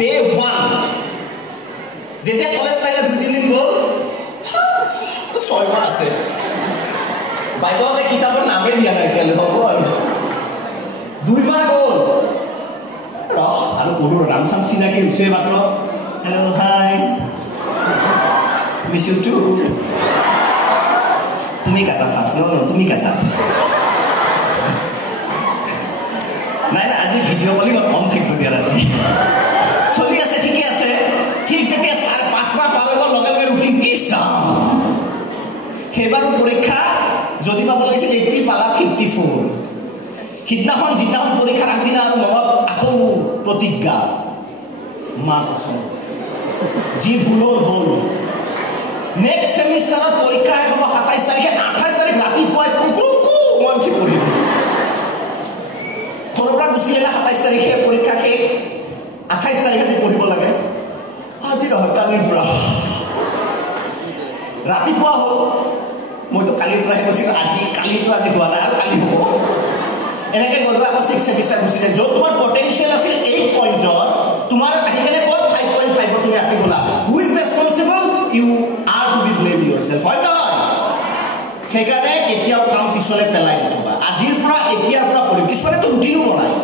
Day 1 যেতিয়া college লাগে 2-3 দিন গ'ল তো 6 মাহ আছে বাইদেউতে কিতাপৰ নামে দিয়া নাই কেলে হ'ব আৰু 2 মাহ গ'ল আৰু বহু নাম চাম চিনাকি হৈছে মাত্ৰ hello' hi miss you too তুমি কাটা ফাৰ্ষ্ট তুমি কাটা নাই না আজি ভিডিঅ' কলিং অন থাকিব দিয়া ৰাতি চলি আছে ঠিকে আছে ঠিক যেতিয়া 5.5 মাহ পাৰ হৈ গ'ল লগে ৰুটিন ইষ্টাম সেইবাৰো পৰীক্ষা যদি পাব লাগিছিল 80 পালা 54 সিদিনাখন যিদিনাখন পৰীক্ষাৰ আগদিনা আৰু মনত আকৌ প্ৰতিজ্ঞা মা কচম যি ভুলৰ হ'ল নেক্সট সেমিষ্টাৰত পৰীক্ষা শেষ হ'ব 27 তাৰিখে 28 তাৰিখ ৰাতিপুৱাই কুকুৰুকু মই উঠি পঢ়িম ঘৰৰ পৰা গুচি আহিলে 27 তাৰিখে পৰীক্ষা শেষ 28 তাৰিখে যে পঢ়িব লাগে আজি নহয় কালিৰ পৰা ৰাতিপুৱা হ'ল মইতো কালিৰ পৰা কৈছিলোঁ আজি কালিতো আজি হোৱা নাই আৰু কালি হ'ব এনেকৈ গৈ গৈ আকৌ 6 ছেমিষ্টাৰ গুচি যায় য'ত তোমাৰ পটেঞ্চিয়েল আছিল 8 পইণ্টৰ তোমাৰ আহি কেনে ক'ত 5.5 তুমি আহি গ'লা who is responsible you are to be blame yourself হয় নহয় সেইকাৰণে কেতিয়াও কাম পিছলৈ পেলাই নথবা আজিৰ পৰা এতিয়াৰ পৰা পঢ়িম কিছুমানেতো ৰুটিনো বনায়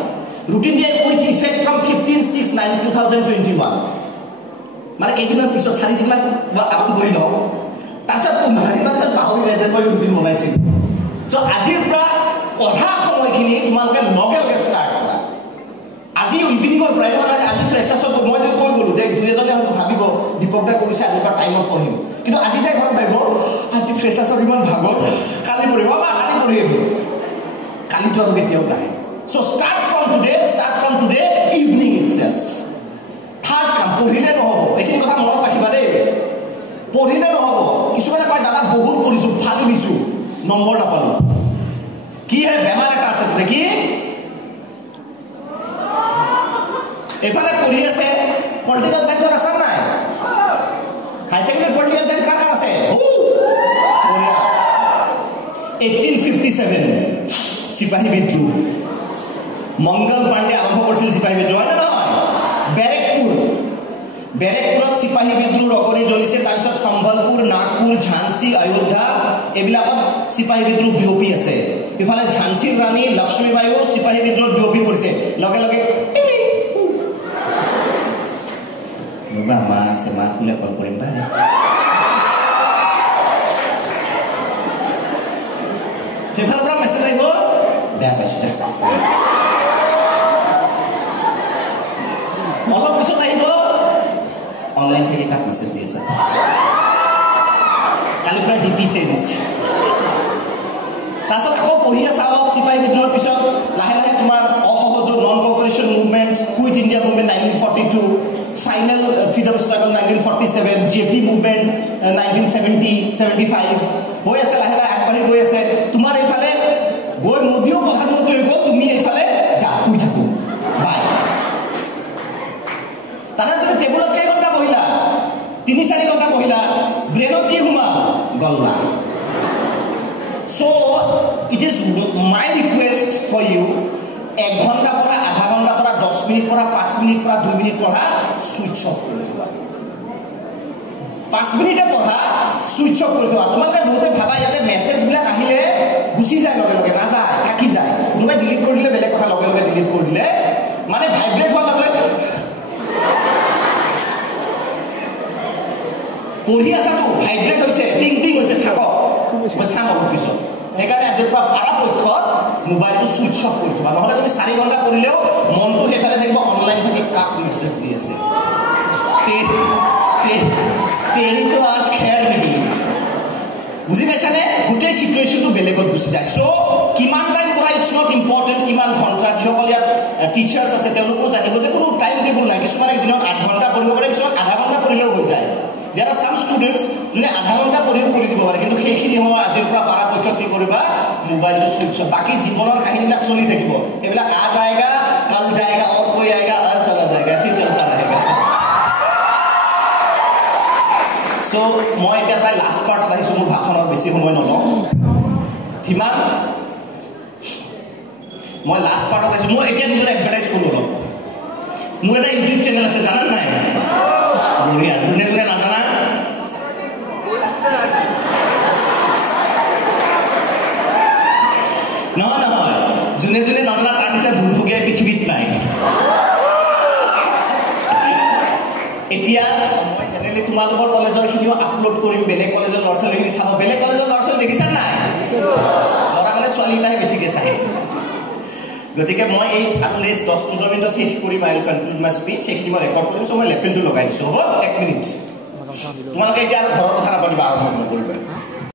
ৰুটিন দিয়ে উইথ ইফেক্ট ফ্ৰম 15/6/2021 মানে কেইদিনৰ পিছত 4 দিনমান আপুনি কৰি লওক তাৰপিছত 15 দিনৰ পিছত পাহৰি যায় যে মই ৰুটিন বনাইছিলোঁ চ' আজিৰ পৰা পঢ়া সময়খিনি তোমালোকে লগে লগে ষ্টাৰ্ট কৰা আজি ইভিনিঙৰ পৰাই মানে আজি ফ্ৰেছাৰ্ছত মই যে কৈ গ'লোঁ যে 2-এজনে হয়তো ভাবিব দীপক দাই কৈছে আজিৰ পৰা টাইমত পঢ়িম কিন্তু আজি যাই ঘৰত ভাবিব আজি ফ্ৰেছাৰ্ছৰ ইমান ভাগৰ কালি পঢ়িম কালি পঢ়িম কালিতো আৰু কেতিয়াও নাহে so' start from today evening itself third কাম পঢ়িলে নহ'ব এইখিনি কথা মনত ৰাখিবা দেই পঢ়িলে নহ'ব কিছুমানে কয় দাদা বহুত পঢ়িছোঁ ফালি দিছোঁ নম্বৰ নাপালোঁ কি হে বেমাৰ এটা আছে দেখি এইফালে পঢ়ি আছে পলিটিকেল চাইন্সত আছে নাই হাই ছেকেণ্ডেৰী পলিটিকেল চাইন্স কাৰ কাৰ আছে 1857 চিপাহী বিদ্ৰোহ মংগল পাণ্ডে আৰম্ভ কৰিছিল চিপাহী বিদ্ৰোহ হয় নে নহয় বেৰেকপুৰত চিপাহী বিদ্ৰোহ অগৰি জ্বলিছে তাৰপিছত সম্বলপুৰ নাগপুৰ ঝান্সী অযোধ্যা এইবিলাকত চিপাহী বিদ্ৰোহ বিয়পি আছে ইফালে ঝান্সীৰ ৰাণী লক্ষ্মীবায়ো চিপাহী বিদ্ৰোহত বিয়পি পৰিছে লগে লগে মা আছে মা ফুলে কল কৰিম ভাই সেইফালৰ পৰা মেছেজ আহিব বেয়া পাইছোঁ যা অলপ পিছত আহিব অনলাইন থেকে কাক মেছেজ দি আছে কালিৰ পৰা ডিপি চেঞ্জ তাৰপিছত আকৌ পঢ়ি আছে অলপ চিপাহী বিদ্ৰোহৰ পিছত লাহে লাহে তোমাৰ অসহযোগ non cooperation movement quit India movement 1942 final freedom struggle 1947 JP movement 1975 হৈ আছে লাহে লাহে আগবাঢ়ি গৈ আছে তোমাৰ এইফালে গৈ মোদীও প্ৰধানমন্ত্ৰী হৈ গ'ল তুমি এইফালে যা শুই থাকোঁ বাই তাতে তুমি টেবুলত কেই ঘণ্টা বহিলা 3-4 ঘণ্টা বহিলা ব্ৰেইনত কি সোমা গল্লা so' it is my request for you 1 ঘণ্টা পঢ়া আধা ঘণ্টা পঢ়া 10 মিনিট পঢ়া 5 মিনিট পঢ়া 2 মিনিট পঢ়া সুইচ অফ কৰি দিবা 5 মিনিটে পঢ়া সুইচ অফ কৰি দিবা তোমালোকে বহুতে ভাবা ইয়াতে মেছেজবিলাক আহিলে গুচি যায় লগে লগে নাযায় থাকি যায় কোনোবাই ডিলিট কৰি দিলে বেলেগ কথা লগে লগে ডিলিট কৰি দিলে মানে ভাইব্ৰেট হোৱাৰ লগে লগে পঢ়ি আছাতো ভাইব্ৰেট হৈছে টিং টিং হৈছে থাকক মই চাম অলপ পিছত সেইকাৰণে আজিৰ পৰা পৰাপক্ষত মোবাইলটো সুইচ অফ কৰি থবা নহ'লে তুমি 4 ঘণ্টা পঢ়িলেও মনটো সেইফালে থাকিব অনলাইন থাকি কাক মেছেজ দি আছে তেৰি তো আজ খেৰ নেহি বুজি পাইছানে গোটেই চিটুৱেশ্যনটো বেলেগত গুচি যায় চ' কিমান টাইম পঢ়া ইটছ নট ইম্পৰ্টেণ্ট কিমান ঘণ্টা যিসকল ইয়াত টিচাৰ্ছ আছে তেওঁলোকেও জানিব যে কোনো টাইম টেবুল নাই কিছুমানে দিনত 8 ঘণ্টা পঢ়িব পাৰে কিছুমান আধা ঘণ্টা পঢ়িলেও হৈ যায় There are some students যোনে আধা ঘণ্টা পঢ়িও কৰি দিব পাৰে কিন্তু সেইখিনি সময় আজিৰ পৰা পৰাপক্ষত কি কৰিবা মোবাইলটো সুইচ অফ বাকি জীৱনৰ কাহিনীবিলাক চলি থাকিব এইবিলাক আজ আয়েগা কাল যায়েগা और कोई आएगा और चला जाएगा ऐसे चलता रहेगा सो মই এতিয়া প্ৰায় লাষ্ট পাৰ্টত আহিছোঁ মোৰ ভাষণৰ বেছি সময় নলওঁ ধীমান মই লাষ্ট পাৰ্টত আহিছোঁ মই এতিয়া নিজৰ এডভাৰটাইজ কৰোঁ অলপ মোৰ এটা ইউটিউব চেনেল আছে জানান নাই বঢ়িয়া যোনে যোনে নাজানা নহয় যোনে যোনে নাজানা তাৰ নিচিনা দুৰ্ভোগীয়া পৃথিৱীত নাই এতিয়া মই জেনেৰেলি তোমালোকৰ কলেজৰ খিনিও আপলোড কৰিম বেলেগ কলেজৰ ল'ৰা ছোৱালীখিনি চাব বেলেগ কলেজৰ ল'ৰা ছোৱালী দেখিছা নাই ল'ৰা মানে ছোৱালীকেইটাহে বেছিকৈ চায় গতিকে মই এই আৰু নেক্সট 10-15 মিনিটত শেষ কৰিম আই উইল কনক্লুড মাই স্পীচ সেইখিনি মই ৰেকৰ্ড কৰিম চ' মই লেপেলটো লগাই দিছোঁ হ'ব 1 মিনিট তোমালোকে এতিয়া আৰু ঘৰৰ কথা নাপাতিবা আৰম্ভ নকৰিবা